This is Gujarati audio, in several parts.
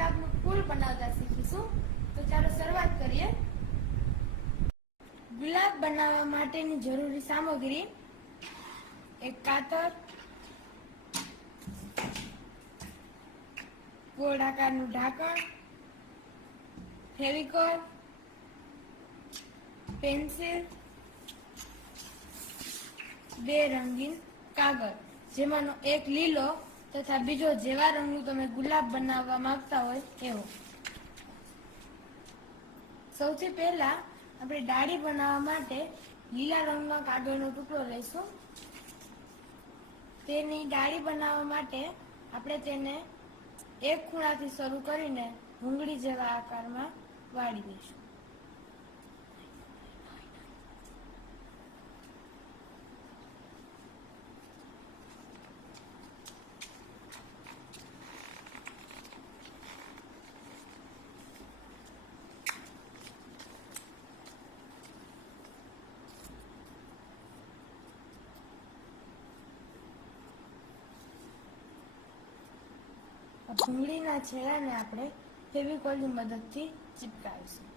ગુલાબનું ફૂલ બનાવતા શીખીશું. તો ચાલો શરૂઆત કરીએ. ગુલાબ બનાવવા માટેની જરૂરી સામગ્રી: એક કાતર, ગોળ આકારનું ઢાંકણ, ફેવિકોલ, પેન્સિલ, 2 રંગીન કાગળ, જેમાંનો એક લીલો તથા બીજો જેવા રંગનું તમે ગુલાબ બનાવવા માંગતા હોય એવો. સૌથી પહેલા આપણે ડાળી બનાવવા માટે લીલા રંગના કાગળનો ટુકડો લઈશું. તેની ડાળી બનાવવા માટે આપણે તેને એક ખૂણાથી શરૂ કરીને ભૂંગળી જેવા આકારમાં વાળી દઈશું. ભૂંગળીના છેડાને આપણે ફેવિકોલની મદદથી ચિપકાવીશું.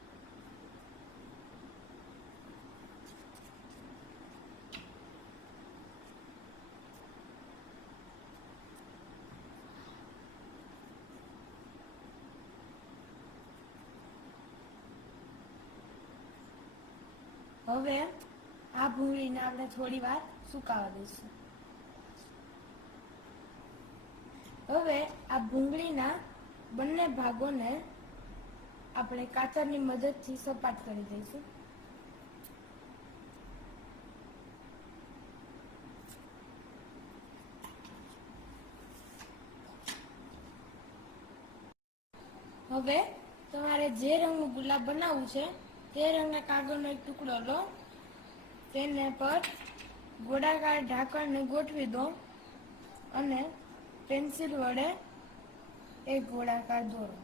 હવે આ ભૂંગળીને આપણે થોડી વાર સુકાવા દઈશું. હવે આ ભૂંગળીના બંને ભાગોને આપણે કાતરની મદદથી સપાટ કરી દઈશું. હવે તમારે જે રંગનું ગુલાબ બનાવવું છે તે રંગના કાગળનો એક ટુકડો લો, તેને પર ગોળાકાર ઢાંકણને ગોઠવી દો અને પેન્સિલ વડે એક ગોળાકાર દોરો.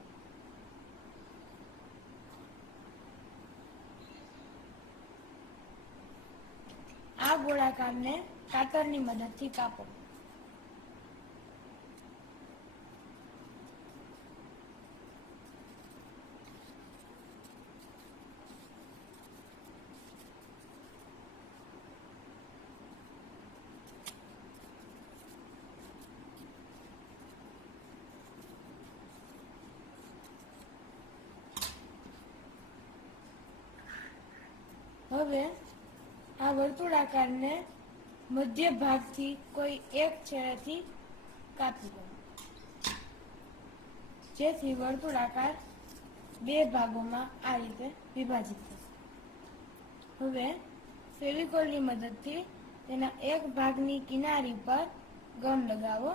આ ગોળાકારને કાતરની મદદથી કાપો. હવે આ વર્તુળાકારને મધ્ય ભાગથી કોઈ એક છેડેથી કાપી દો, જેથી વર્તુળાકાર 2 ભાગોમાં આ રીતે વિભાજિત થશે. હવે ફેવિકોલની મદદથી તેના એક ભાગની કિનારી પર ગમ લગાવો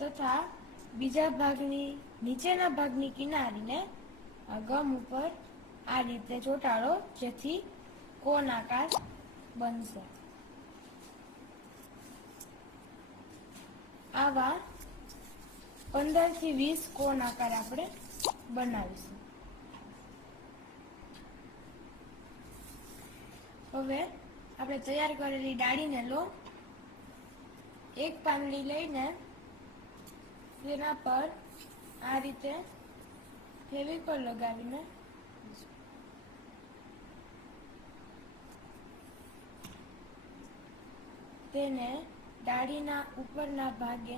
તથા બીજા ભાગની નીચેના ભાગની કિનારીને આ ગમ ઉપર આ રીતે ચોંટાડો, જેથી કોન આકાર બનશે. આવા 15 થી 20 કોન આકાર આપણે બનાવીશું. હવે આપણે તૈયાર કરેલી ડાળીને લો, એક પાંદડી લઈને તેના પર આ રીતે ફેવિકોલ લગાવીને તેને ડાળીના ઉપરના ભાગે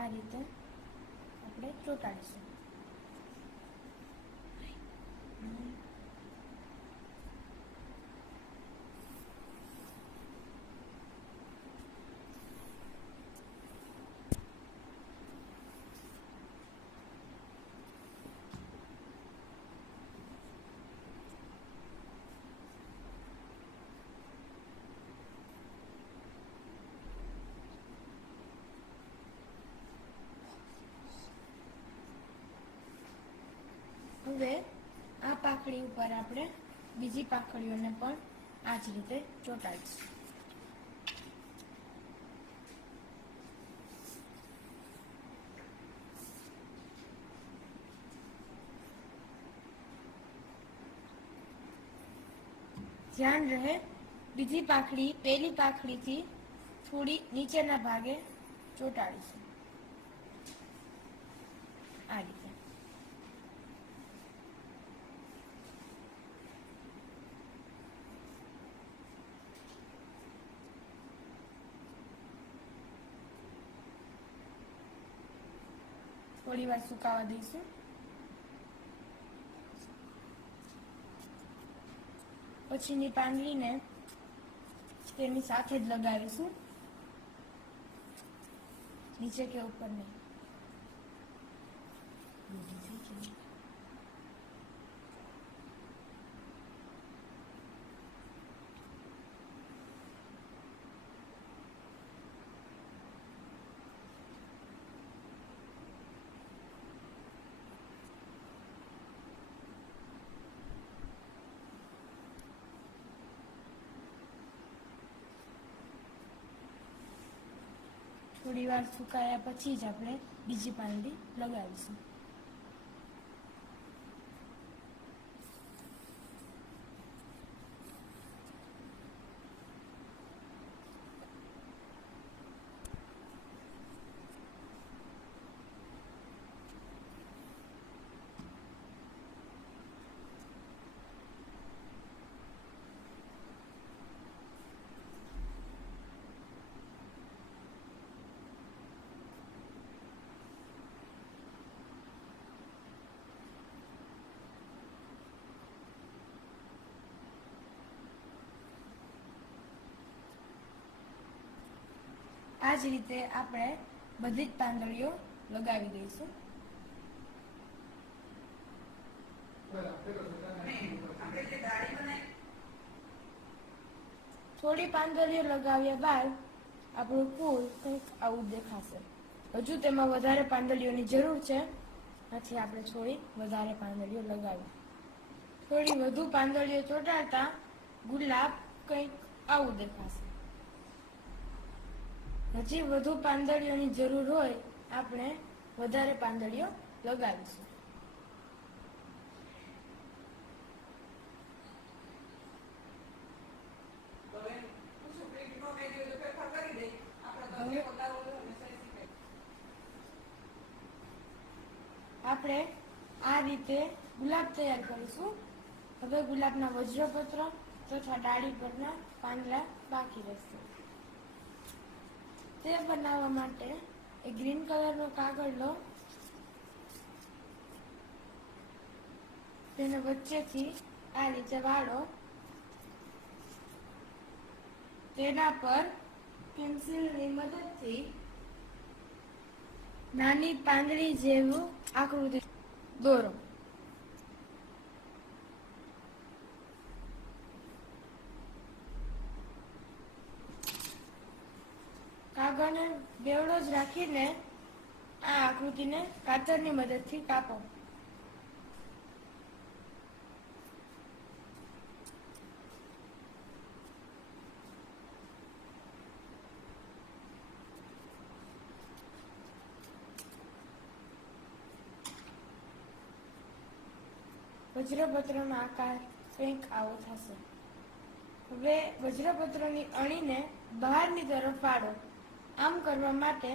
આ રીતે આપણે ચોંટાડીશું. હવે આ પાંખડી ઉપર આપણે બીજી પાંખડીઓને પણ આ જ રીતે ચોંટાડીશું. ધ્યાન રહે, બીજી પાંખડી પહેલી પાંખડીથી થોડી નીચેના ભાગે ચોંટાડીશું. આ રીતે. થોડી વાર સુકાવા દઈશું. પછીની પાંદડીને તેની સાથે જ લગાવીશું, નીચે કે ઉપર નહીં. થોડી વાર સુકાયા પછી જ આપણે બીજી પાંદડી લગાવીશું. આ જ રીતે આપણે બધી જ પાંદડીઓ લગાવી દઈશું. થોડી પાંદડીઓ લગાવ્યા બાદ આપણું ફૂલ કંઈક આવું દેખાશે. હજુ તેમાં વધારે પાંદડીઓની જરૂર છે, આથી આપણે થોડી વધારે પાંદડીઓ લગાવી. થોડી વધુ પાંદડીઓ ચોંટાડતા ગુલાબ કંઈક આવું દેખાશે. હજી વધુ પાંદડીઓની જરૂર હોય આપણે વધારે પાંદડીઓ લગાવીશું. આપણે આ રીતે ગુલાબ તૈયાર કરીશું. હવે ગુલાબના વજ્રપત્ર તથા ડાળી પરના પાંદડા બાકી રહેશે. તે બનાવવા માટે એક ગ્રીન કલરનો કાગળ લો, તેને વચ્ચેથી આ રીતે વાળો, તેના પર પેન્સિલની મદદથી નાની પાંદડી જેવું આકૃતિ દોરો. કાગળને બેવડો જ રાખીને આ આકૃતિને કાતરની મદદથી કાપો. વજ્રપત્રનો આકાર કંઈક આવો થશે. હવે વજ્રપત્રની અણીને બહારની તરફ વાળો. આમ કરવા માટે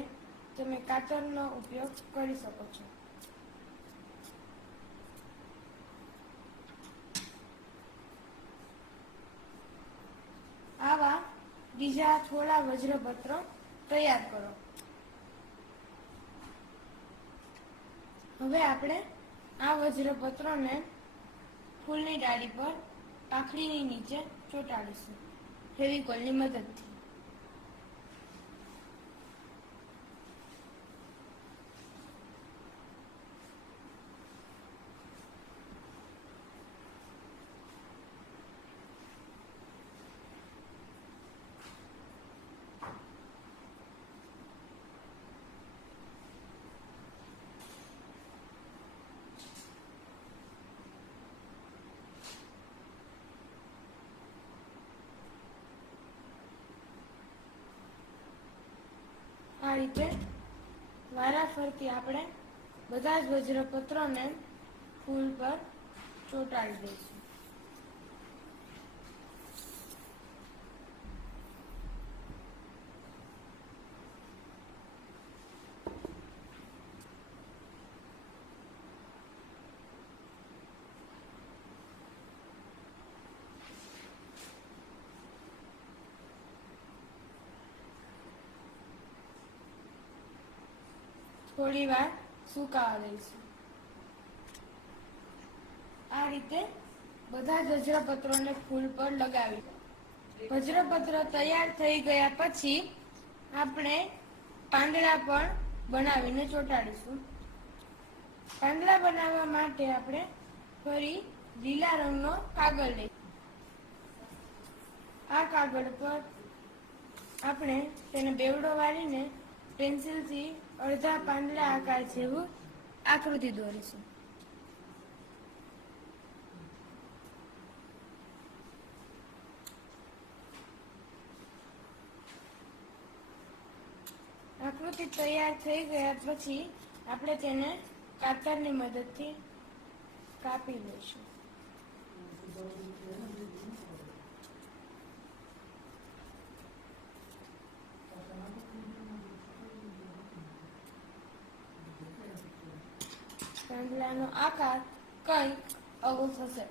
તમે કાતરનો ઉપયોગ કરી શકો છો. આવા બીજા થોડા વજ્રપત્રો તૈયાર કરો. હવે આપણે આ વજ્રપત્રોને ફૂલની ડાળી પર પાંખડીની નીચે ચોંટાડીશું ફેવિકોલની મદદથી. આ રીતે વારાફરતી આપણે બધા જ વજ્રપત્રોને ફૂલ પર ચોંટાડી દઈશું. થોડી વાર સુકાવા દઈશું. આ રીતે બધા જ વજ્રપત્રોને ફૂલ પર લગાવી. વજ્રપત્ર તૈયાર થઈ ગયા પછી આપણે પાંદડા પણ બનાવીને ચોંટાડીશું. પાંદડા બનાવવા માટે આપણે ફરી લીલા રંગનો કાગળ લઈશું. આ કાગળ પર આપણે તેને બેવડો વાળીને પેન્સિલથી અડધા પાંદડા આકાર જેવું આકૃતિ દોરીશું. આકૃતિ તૈયાર થઈ ગયા પછી આપણે તેને કાતરની મદદથી કાપી લઈશું. પાંદડાનો આકાર કંઈક આવો થશે.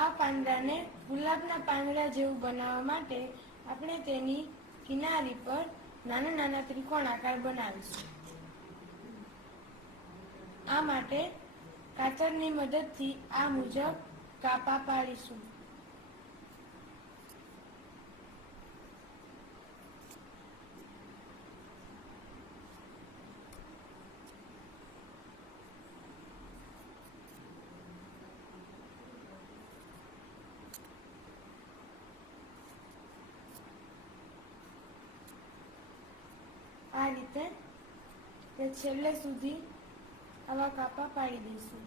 આ પાંદડાને ગુલાબના પાંદડા જેવું બનાવવા માટે આપણે તેની કિનારી પર નાના નાના ત્રિકોણ આકાર બનાવીશું. આ માટે કાતરની મદદથી આ મુજબ કાપા પાડીશું. આ રીતે તે છેલ્લે સુધી આવા કાપા પાડી દઈશું.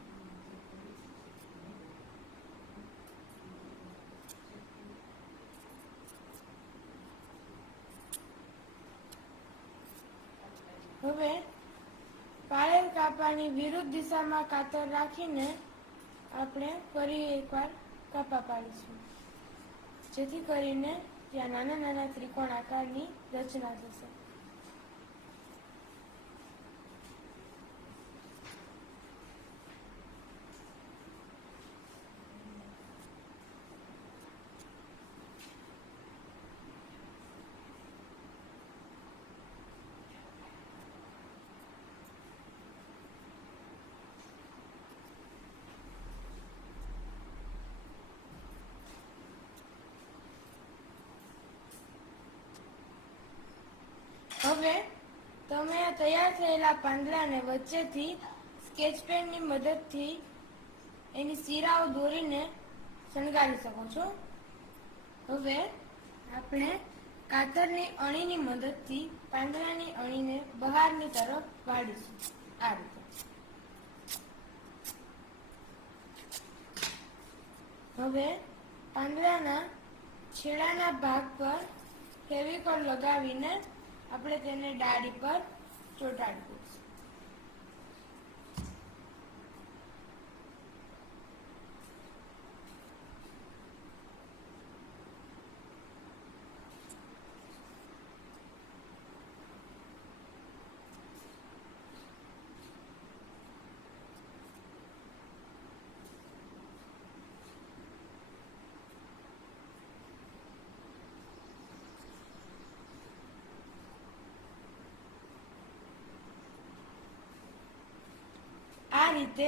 હવે પાડેલ કાપાની વિરુદ્ધ દિશામાં કાતર રાખીને આપણે ફરી એકવાર કાપા પાડીશું, જેથી કરીને ત્યાં નાના નાના ત્રિકોણ આકારની રચના થશે. હવે તમે તૈયાર થયેલા પાંદડાને વચ્ચેથી સ્કેચ પેનની મદદથી એની શીરાઓ દોરીને શણગારી શકો છો. હવે આપણે કાતરની અણીની મદદથી પાંદડાની અણીને બહારની તરફ વાળીશું. આ રીતે. હવે પાંદડાના છેડાના ભાગ પર ફેવિકોલ લગાવીને આપણે તેને ડાળી પર ચોંટાડી દઈશું. આ રીતે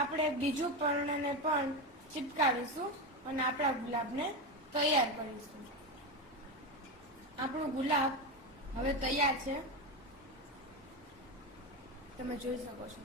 આપણે બીજું પર્ણને પણ ચિપકાવીશું અને આપણા ગુલાબને તૈયાર કરીશું. આપણું ગુલાબ હવે તૈયાર છે, તમે જોઈ શકો છો.